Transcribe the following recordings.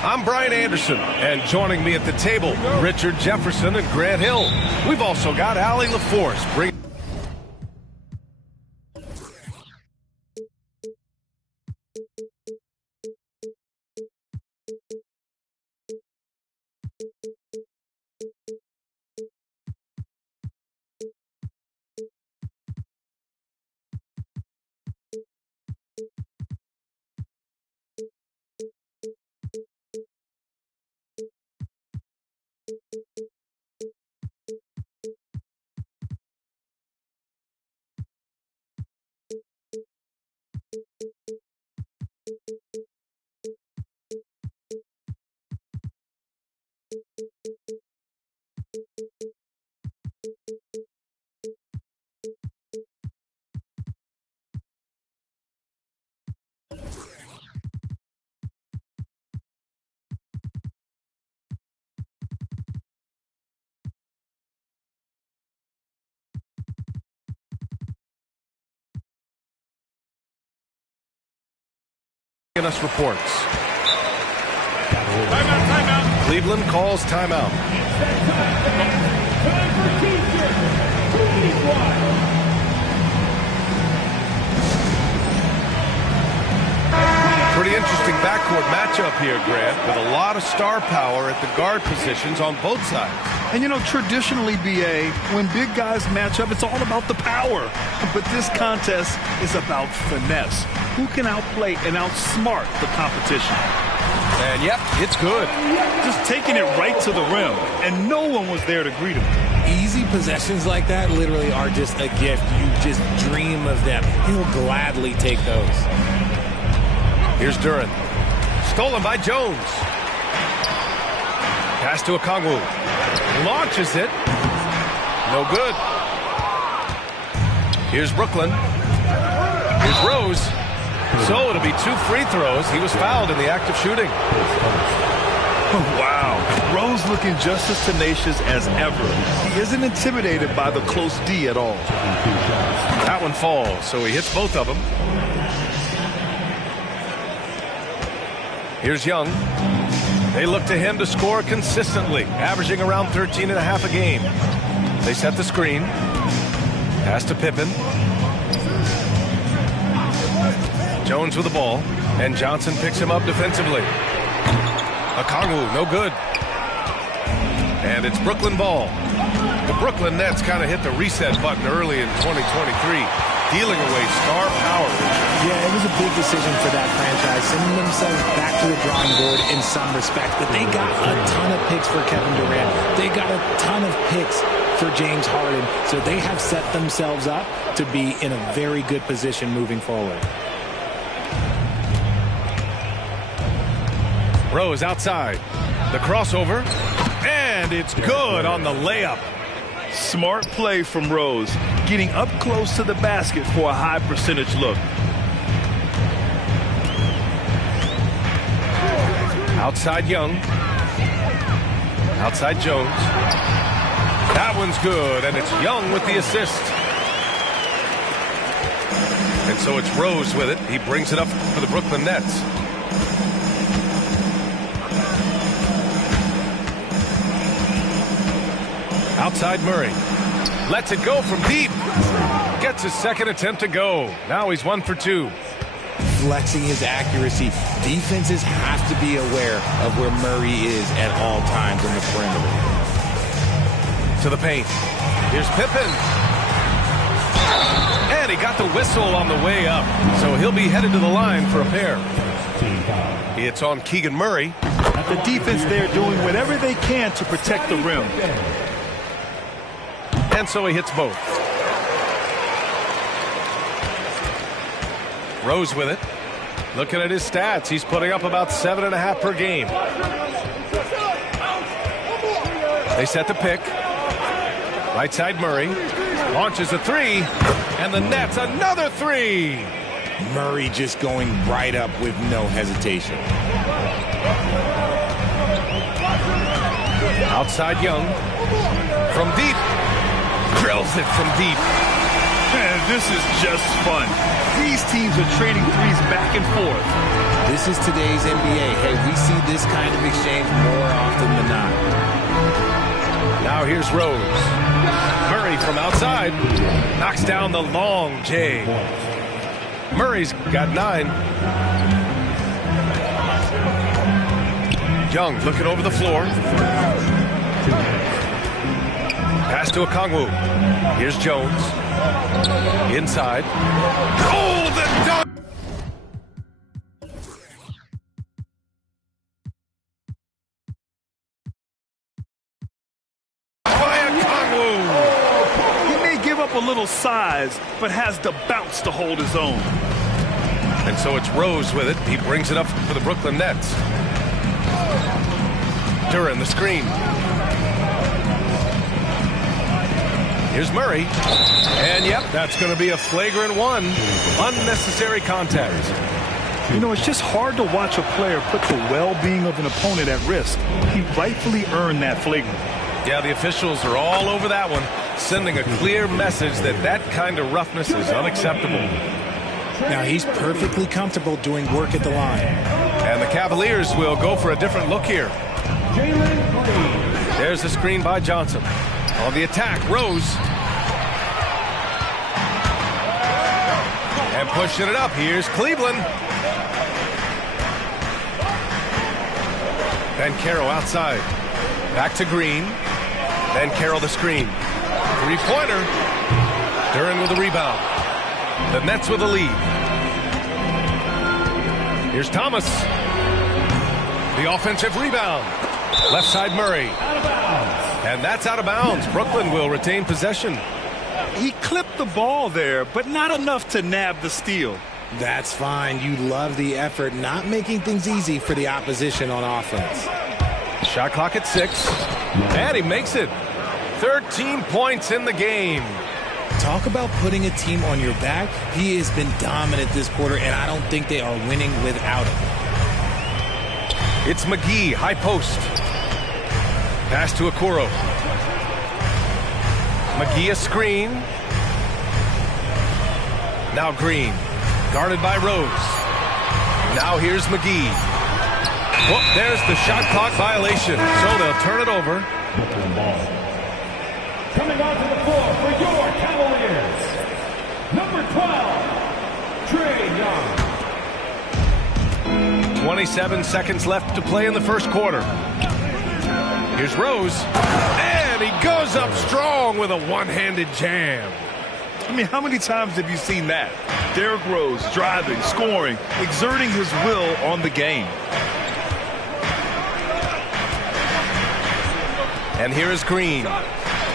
I'm Brian Anderson, and joining me at the table, Richard Jefferson and Grant Hill. We've also got Allie LaForce. Us reports. Timeout. Cleveland calls timeout. Pretty interesting backcourt matchup here, Grant, with a lot of star power at the guard positions on both sides. And you know, traditionally, BA, when big guys match up, it's all about the power. But this contest is about finesse. Who can outplay and outsmart the competition? And yep, it's good. Just taking it right to the rim, and no one was there to greet him. Easy possessions like that literally are just a gift. You just dream of them. He'll gladly take those. Here's Duran. Stolen by Jones. Pass to Okongwu. Launches it. No good. Here's Brooklyn. Here's Rose. So it'll be 2 free throws. He was fouled in the act of shooting. Wow. Rose looking just as tenacious as ever. He isn't intimidated by the close D at all. That one falls, so he hits both of them. Here's Young. They look to him to score consistently, averaging around 13.5 a game. They set the screen. Pass to Pippen. Jones with the ball, and Johnson picks him up defensively. Okongwu, no good. And it's Brooklyn ball. The Brooklyn Nets kind of hit the reset button early in 2023, dealing away star power. Yeah, it was a big decision for that franchise, sending themselves back to the drawing board in some respects. But they got a ton of picks for Kevin Durant. They got a ton of picks for James Harden. So they have set themselves up to be in a very good position moving forward. Rose outside. The crossover. And it's good on the layup. Smart play from Rose, getting up close to the basket for a high percentage look. Outside Young. Outside Jones. That one's good, and it's Young with the assist. And so it's Rose with it. He brings it up for the Brooklyn Nets. Outside Murray. Lets it go from deep. Gets his second attempt to go. Now he's 1 for 2. Flexing his accuracy. Defenses have to be aware of where Murray is at all times on the perimeter. To the paint. Here's Pippen. And And he got the whistle on the way up, so he'll be headed to the line for a pair. It's on Keegan Murray. The defense there doing whatever they can to protect the rim. And so he hits both. Rose with it. Looking at his stats, he's putting up about 7.5 per game. They set the pick. Right side Murray. Launches a three. And the net's another three. Murray just going right up with no hesitation. Outside Young. From deep. Drills it from deep. Man, this is just fun. These teams are trading threes back and forth. This is today's NBA. Hey, we see this kind of exchange more often than not. Now here's Rose. Murray from outside. Knocks down the long J. Murray's got 9. Young looking over the floor. Pass to Okongwu. Here's Jones. Inside. Oh, the dunk! A little size, but has the bounce to hold his own. And so it's Rose with it. He brings it up for the Brooklyn Nets. Duran, the screen. Here's Murray. And yep, that's going to be a flagrant one. Unnecessary contact. You know, it's just hard to watch a player put the well-being of an opponent at risk. He rightfully earned that flagrant. Yeah, the officials are all over that one, sending a clear message that that kind of roughness is unacceptable. Now he's perfectly comfortable doing work at the line. And the Cavaliers will go for a different look here. There's the screen by Johnson. On the attack, Rose. And pushing it up, here's Cleveland. Then Carroll outside. Back to Green. Then Carroll the screen. Three-pointer. Duran with the rebound. The Nets with the lead. Here's Thomas. The offensive rebound. Left side Murray. And that's out of bounds. Brooklyn will retain possession. He clipped the ball there, but not enough to nab the steal. That's fine. You love the effort, not making things easy for the opposition on offense. Shot clock at 6. And he makes it. 13 points in the game. Talk about putting a team on your back. He has been dominant this quarter, and I don't think they are winning without him. It's McGee, high post. Pass to Okoro. McGee a screen. Now Green. Guarded by Rose. Now here's McGee. Well, there's the shot clock violation, so they'll turn it over. Coming onto the floor for your Cavaliers, number 12, Trae Young. 27 seconds left to play in the first quarter. Here's Rose, and he goes up strong with a one-handed jam. I mean, how many times have you seen that? Derrick Rose driving, scoring, exerting his will on the game. And here is Green.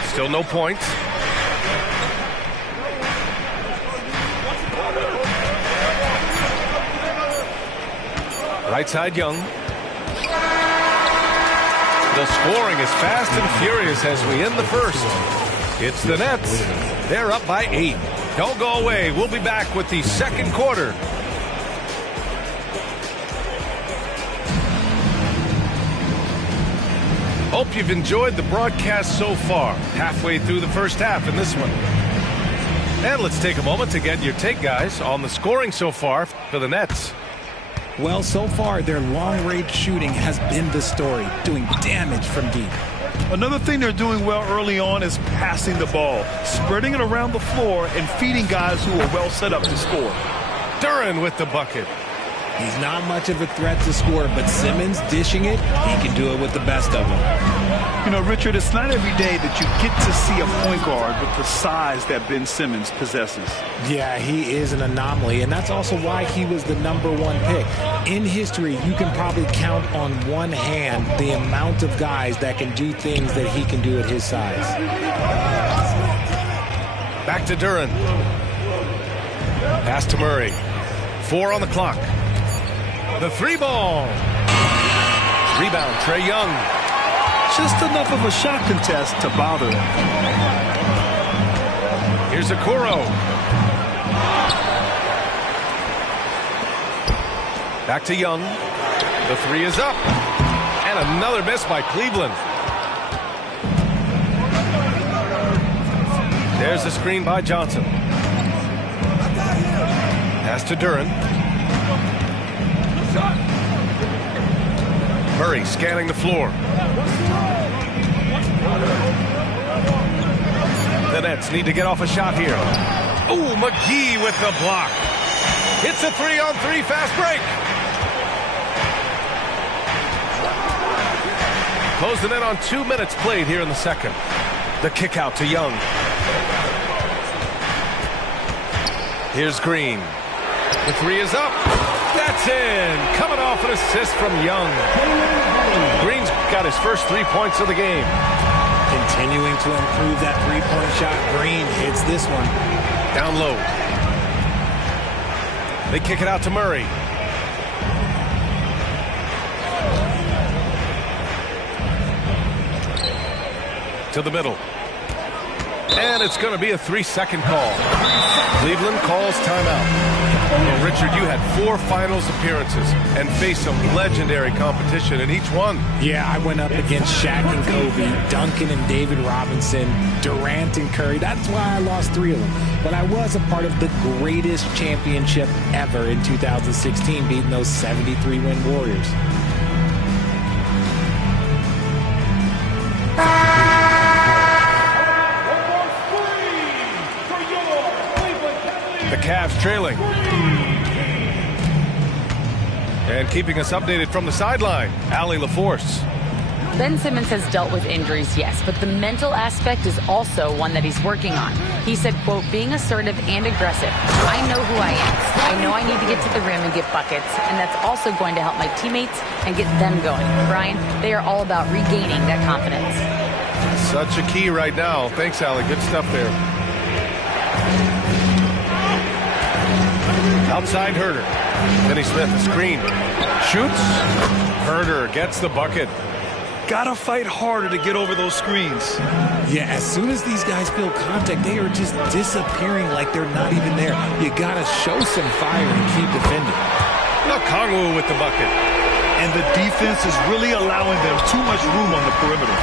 Still no points. Right side Young. The scoring is fast and furious as we end the first. It's the Nets. They're up by 8. Don't go away. We'll be back with the second quarter. Hope you've enjoyed the broadcast so far. Halfway through the first half in this one. And let's take a moment to get your take, guys, on the scoring so far for the Nets. Well, so far, their long-range shooting has been the story, doing damage from deep. Another thing they're doing well early on is passing the ball, spreading it around the floor and feeding guys who are well set up to score. Duran with the bucket. He's not much of a threat to score, but Simmons dishing it, he can do it with the best of them. You know, Richard, it's not every day that you get to see a point guard with the size that Ben Simmons possesses. Yeah, he is an anomaly, and that's also why he was the #1 pick. In history, you can probably count on one hand the amount of guys that can do things that he can do at his size. Back to Duran. Pass to Murray. 4 on the clock. The 3-ball. Rebound, Trae Young. Just enough of a shot contest to bother him. Here's Okoro. Back to Young. The 3 is up. And another miss by Cleveland. There's the screen by Johnson. Pass to Duran. Murray scanning the floor. The Nets need to get off a shot here. Oh, McGee with the block. It's a 3-on-3 fast break. Closing in on 2 minutes played here in the second. The kick out to Young. Here's Green. The 3 is up. That's in. Coming off an assist from Young. Green's got his first 3 points of the game. Continuing to improve that three-point shot. Green hits this one. Down low. They kick it out to Murray. To the middle. And it's going to be a 3-second call. Cleveland calls timeout. Well, Richard, you had 4 finals appearances and faced some legendary competition in each one. Yeah, I went up against Shaq and Kobe, Duncan and David Robinson, Durant and Curry. That's why I lost 3 of them. But I was a part of the greatest championship ever in 2016, beating those 73-win Warriors. The Cavs trailing. And keeping us updated from the sideline, Allie LaForce. Ben Simmons has dealt with injuries, yes, but the mental aspect is also one that he's working on. He said, quote, being assertive and aggressive. I know who I am. I know I need to get to the rim and get buckets, and that's also going to help my teammates and get them going. Brian, they are all about regaining that confidence. Such a key right now. Thanks, Allie. Good stuff there. Outside Herter. Finney Smith, a screen. Shoots. Herter gets the bucket. Gotta fight harder to get over those screens. Yeah, as soon as these guys feel contact, they are just disappearing like they're not even there. You gotta show some fire and keep defending. Okongwu with the bucket. And the defense is really allowing them too much room on the perimeter.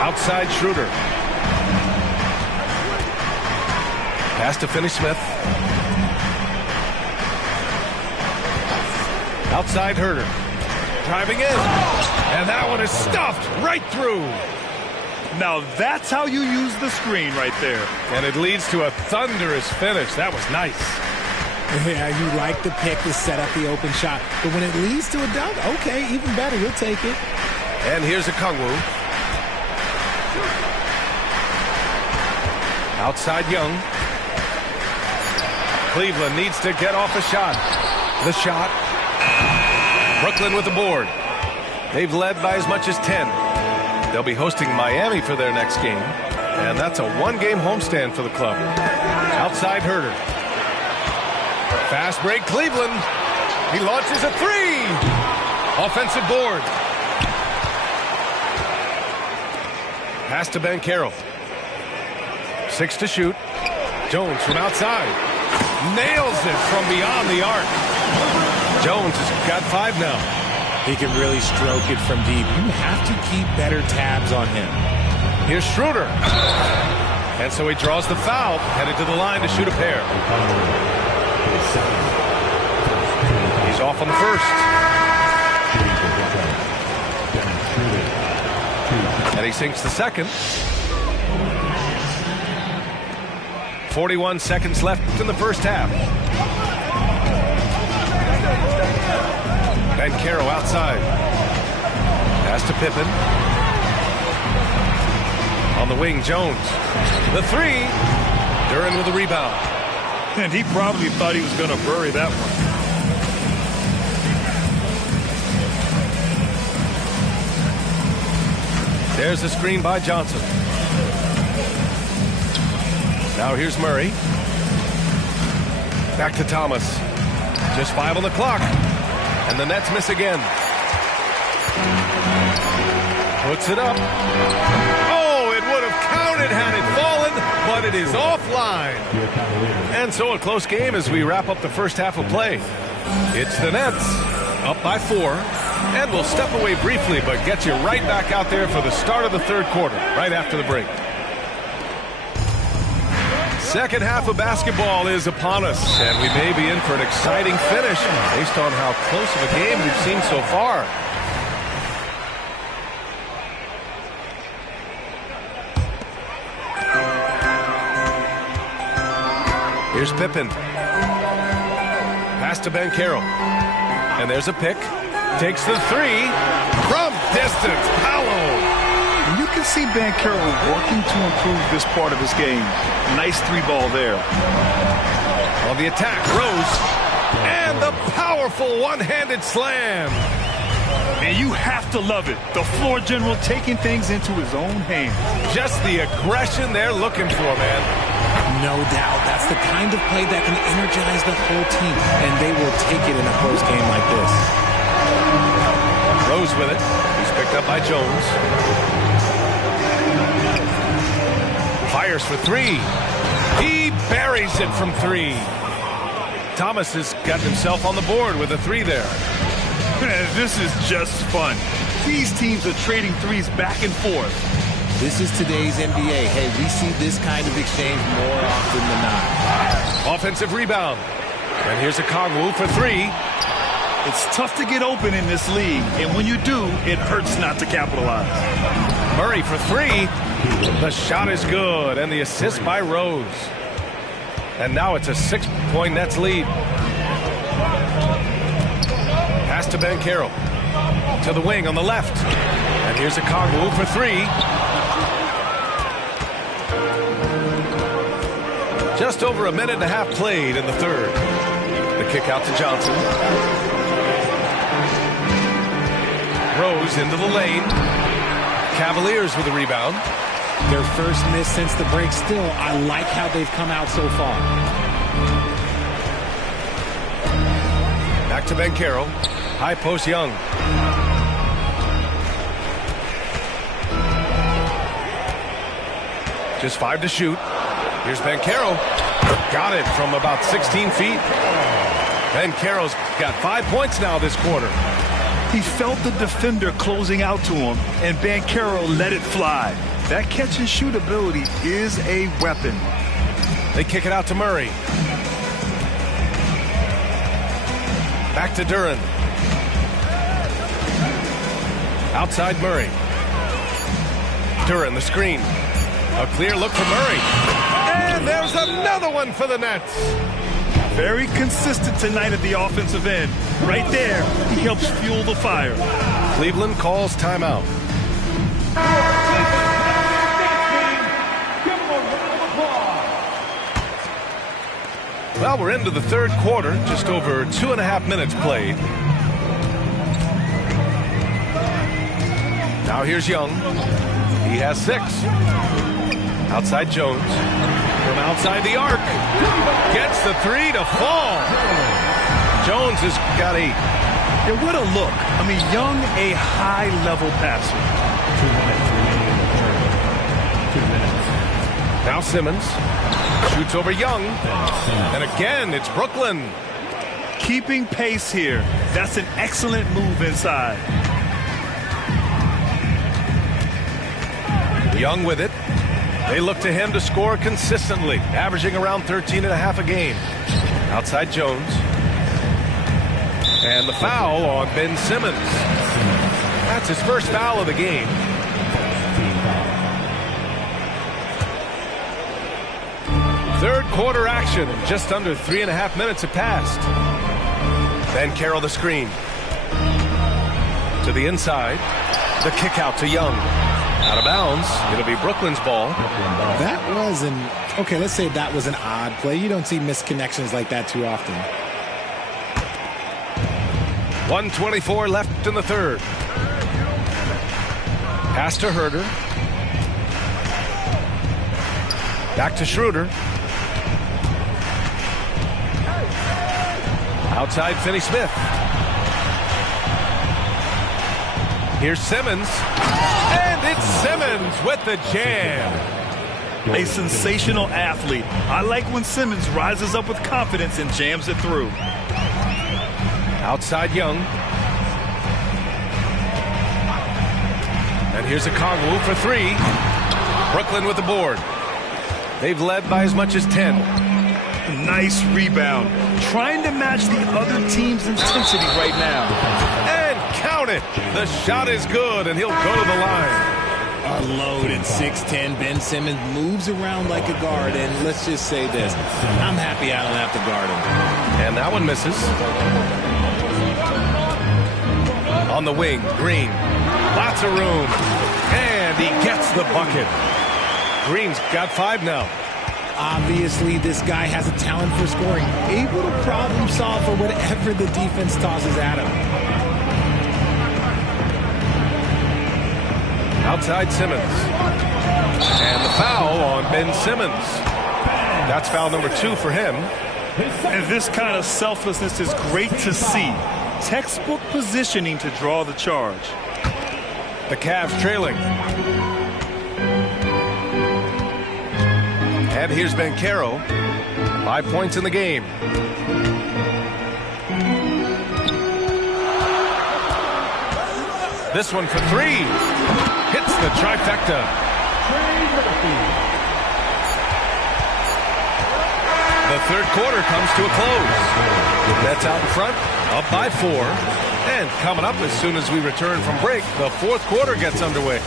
Outside Schroeder. Pass to Finney Smith. Outside Herter. Driving in. And that one is stuffed right through. Now that's how you use the screen right there. And it leads to a thunderous finish. That was nice. Yeah, you like the pick to set up the open shot. But when it leads to a dunk, okay, even better. We'll take it. And here's Okongwu. Outside Young. Cleveland needs to get off a shot. The shot. Brooklyn with the board. They've led by as much as 10. They'll be hosting Miami for their next game. And that's a one-game homestand for the club. Outside Herter. Fast break Cleveland. He launches a 3. Offensive board. Pass to Banchero. 6 to shoot. Jones from outside. Nails it from beyond the arc. Jones has got 5 now. He can really stroke it from deep. You have to keep better tabs on him. Here's Schroeder. And so he draws the foul, headed to the line to shoot a pair. He's off on the first. And he sinks the second. 41 seconds left in the first half. Banchero outside. Pass to Pippen. On the wing, Jones. The three. Duran with the rebound. And he probably thought he was going to bury that one. There's the screen by Johnson. Now here's Murray. Back to Thomas. Just 5 on the clock. And the Nets miss again. Puts it up. Oh, it would have counted had it fallen, but it is offline. And so a close game as we wrap up the first half of play. It's the Nets up by 4. And we'll step away briefly, but get you right back out there for the start of the third quarter, right after the break. Second half of basketball is upon us, and we may be in for an exciting finish based on how close of a game we've seen so far. Here's Pippen. Pass to Banchero. And there's a pick. Takes the three from distance. Paolo. You can see Banchero working to improve this part of his game. Nice three ball there. On the attack, Rose. And the powerful one-handed slam. And you have to love it. The floor general taking things into his own hands. Just the aggression they're looking for, man. No doubt. That's the kind of play that can energize the whole team, and they will take it in a close game like this. Rose with it. He's picked up by Jones. Fires for three. He buries it from three. Thomas has got himself on the board with a three there. This is just fun. These teams are trading threes back and forth. This is today's NBA. Hey, we see this kind of exchange more often than not. Offensive rebound. And here's a Kongwu for three. It's tough to get open in this league, and when you do, it hurts not to capitalize. Murray for three. The shot is good, and the assist by Rose. And now it's a 6-point Nets lead. Pass to Banchero. To the wing on the left. And here's a Kongwu for three. Just over a minute and a half played in the third. The kick out to Johnson. Rose into the lane. Cavaliers with the rebound. Their first miss since the break. Still, I like how they've come out so far. Back to Banchero. High post Young. Just 5 to shoot. Here's Banchero. Got it from about 16 feet. Banchero's got 5 points now this quarter. He felt the defender closing out to him, and Banchero let it fly. That catch-and-shoot ability is a weapon. They kick it out to Murray. Back to Duran. Outside Murray. Duran, the screen. A clear look for Murray. And there's another one for the Nets. Very consistent tonight at the offensive end. Right there, he helps fuel the fire. Cleveland calls timeout. Well, we're into the third quarter, just over 2.5 minutes played. Now here's Young. He has 6. Outside Jones. From outside the arc. Gets the three to fall. Jones has got 8. Yeah, what a look. I mean, Young, a high-level passer. 2 minutes. Now Simmons. Shoots over Young. And again, it's Brooklyn. Keeping pace here. That's an excellent move inside. Young with it. They look to him to score consistently, averaging around 13.5 a game. Outside Jones. And the foul on Ben Simmons. That's his first foul of the game. Third quarter action. Just under 3.5 minutes have passed. Banchero the screen. To the inside. The kick out to Young. Out of bounds. It'll be Brooklyn's ball. That was okay, let's say that was an odd play. You don't see misconnections like that too often. 1:24 left in the third. Pass to Herder. Back to Schroeder. Outside Finney-Smith. Here's Simmons. And it's Simmons with the jam. A sensational athlete. I like when Simmons rises up with confidence and jams it through. Outside Young. And here's a Kongwu for three. Brooklyn with the board. They've led by as much as 10. Nice rebound. Trying to match the other team's intensity right now. And count it. The shot is good, and he'll go to the line. A loaded 6'10" Ben Simmons moves around like a guard, and let's just say this. I'm happy I don't have to guard him. And that one misses. On the wing, Green. Lots of room. And he gets the bucket. Green's got 5 now. Obviously, this guy has a talent for scoring, able to problem solve for whatever the defense tosses at him. Outside Simmons. And the foul on Ben Simmons. That's foul number 2 for him. And this kind of selflessness is great to see. Textbook positioning to draw the charge. The Cavs trailing. And here's Banchero. 5 points in the game. This one for 3. Hits the trifecta. The third quarter comes to a close. Nets out in front, up by 4. And coming up as soon as we return from break, the fourth quarter gets underway.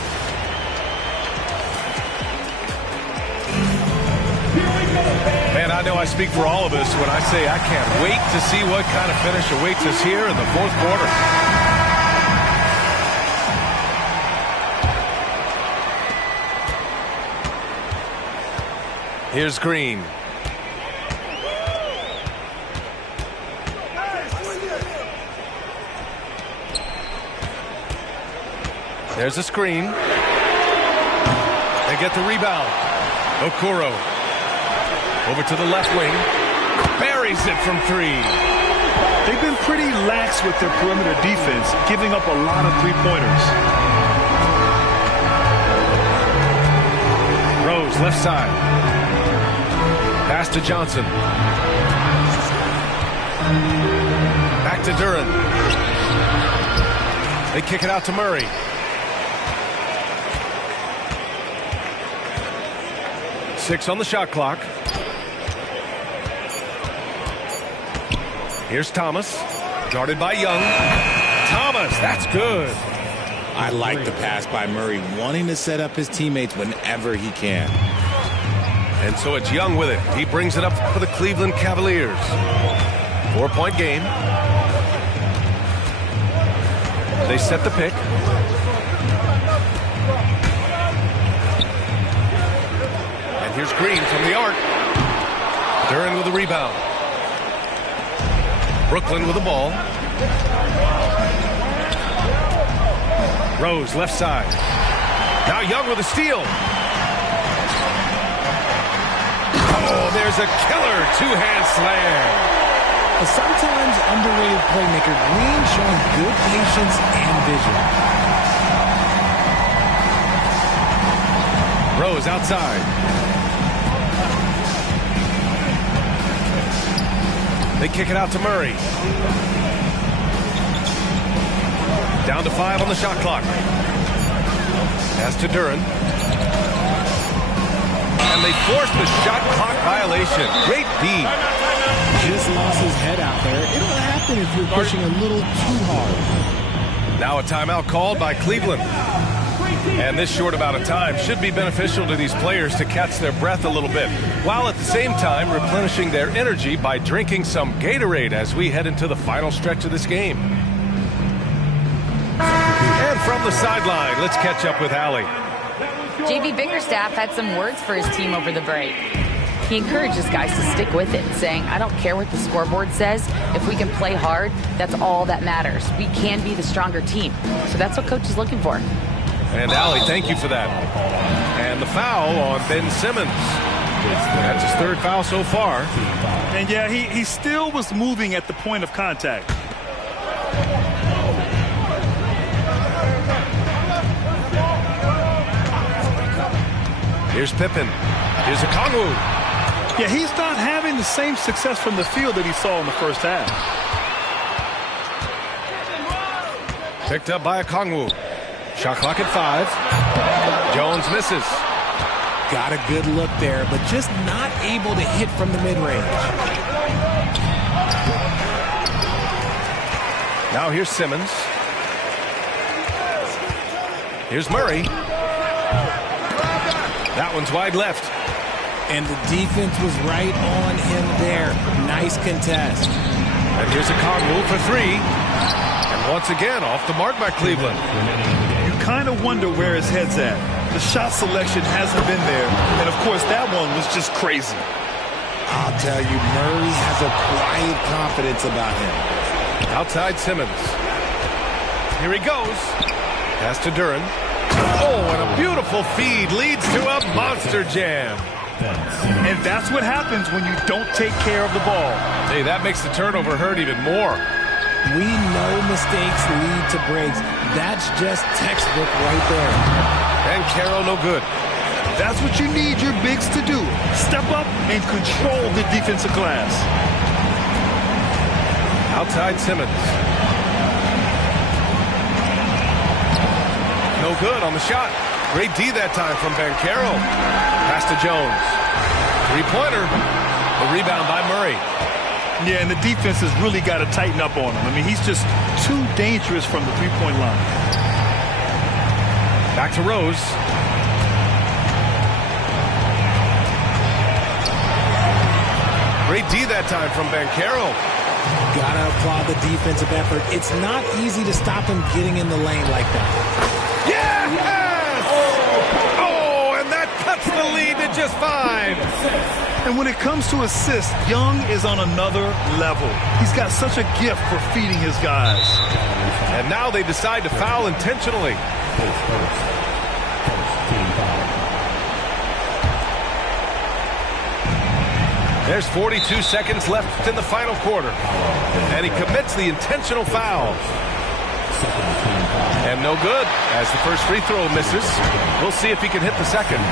Man, I know I speak for all of us when I say I can't wait to see what kind of finish awaits us here in the fourth quarter. Here's Green. There's a screen. They get the rebound. Okoro. Over to the left wing. Buries it from 3. They've been pretty lax with their perimeter defense, giving up a lot of three-pointers. Rose, left side. Pass to Johnson. Back to Duren. They kick it out to Murray. Six on the shot clock. Here's Thomas, guarded by Young. Thomas, that's good. I like the pass by Murray, wanting to set up his teammates whenever he can. And so it's Young with it. He brings it up for the Cleveland Cavaliers. 4-point game. They set the pick. And here's Green from the arc. Duren with the rebound. Brooklyn with the ball. Rose, left side. Now Young with a steal. Oh, there's a killer two-hand slam. A sometimes underrated playmaker, Green showing good patience and vision. Rose outside. They kick it out to Murray. Down to 5 on the shot clock. Pass to Duren. And they force the shot clock violation. Great D. Just lost his head out there. It'll happen if you're pushing a little too hard. Now a timeout called by Cleveland. And this short amount of time should be beneficial to these players to catch their breath a little bit, while at the same time replenishing their energy by drinking some Gatorade as we head into the final stretch of this game. from the sideline. Let's catch up with Allie. JV Bickerstaff had some words for his team over the break. He encourages guys to stick with it, saying, I don't care what the scoreboard says. If we can play hard, that's all that matters. We can be the stronger team. So that's what Coach is looking for. And Allie, thank you for that. And the foul on Ben Simmons. That's his third foul so far. And yeah, he still was moving at the point of contact. Here's Pippen. Here's Okongwu. Yeah, he's not having the same success from the field that he saw in the first half. Picked up by Okongwu. Shot clock at 5. Jones misses. Got a good look there, but just not able to hit from the mid-range. Now here's Simmons. Here's Murray. That one's wide left. And the defense was right on him there. Nice contest. And here's Okongwu for 3. And once again, off the mark by Cleveland. You kind of wonder where his head's at. The shot selection hasn't been there. And, of course, that one was just crazy. I'll tell you, Murray has a quiet confidence about him. Outside Simmons. Here he goes. Pass to Duran. Oh, and a beautiful feed leads to a monster jam. And that's what happens when you don't take care of the ball. Hey, that makes the turnover hurt even more. We know mistakes lead to breaks. That's just textbook right there. And Carroll no good. That's what you need your bigs to do. Step up and control the defensive glass. Outside Simmons. No good on the shot. Great D that time from Banchero. Pass to Jones. Three-pointer. The rebound by Murray. Yeah, and the defense has really got to tighten up on him. I mean, he's just too dangerous from the three-point line. Back to Rose. Great D that time from Banchero. Gotta applaud the defensive effort. It's not easy to stop him getting in the lane like that. Yes! Oh, and that cuts the lead to just 5. And when it comes to assists, Young is on another level. He's got such a gift for feeding his guys. And now they decide to foul intentionally. There's 42 seconds left in the final quarter. And he commits the intentional foul. And no good, as the first free throw misses. We'll see if he can hit the second.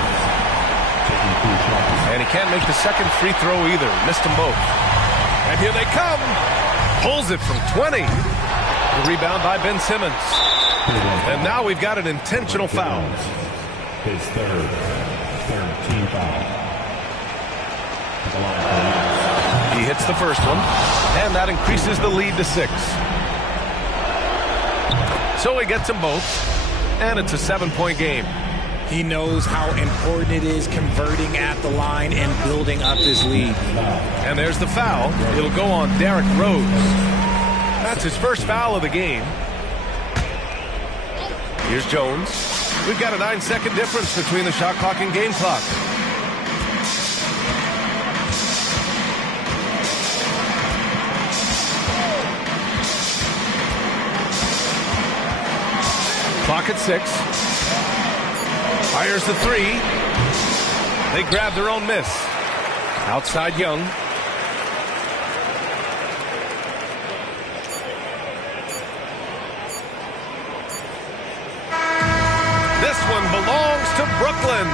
And he can't make the second free throw either. Missed them both. And here they come. Pulls it from 20. The rebound by Ben Simmons. And now we've got an intentional foul. His third team foul. He hits the first one, and that increases the lead to 6. So he gets them both, and it's a 7-point game. He knows how important it is converting at the line and building up his lead. And there's the foul. It'll go on Derrick Rose. That's his first foul of the game. Here's Jones. We've got a 9-second difference between the shot clock and game clock. Clock at 6. Fires the 3. They grab their own miss. Outside Young. This one belongs to Brooklyn.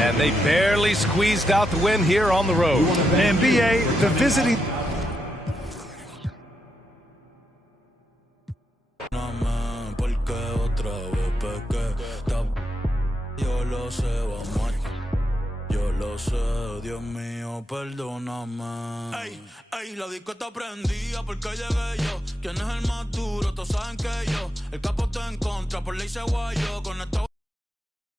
And they barely squeezed out the win here on the road. And B.A., the visiting... Perdóname. Ey, ey, la disco está prendida porque llegué yo. ¿Quién es el más duro? Todos saben que yo. El capo está en contra, por ley se guayo. Con esto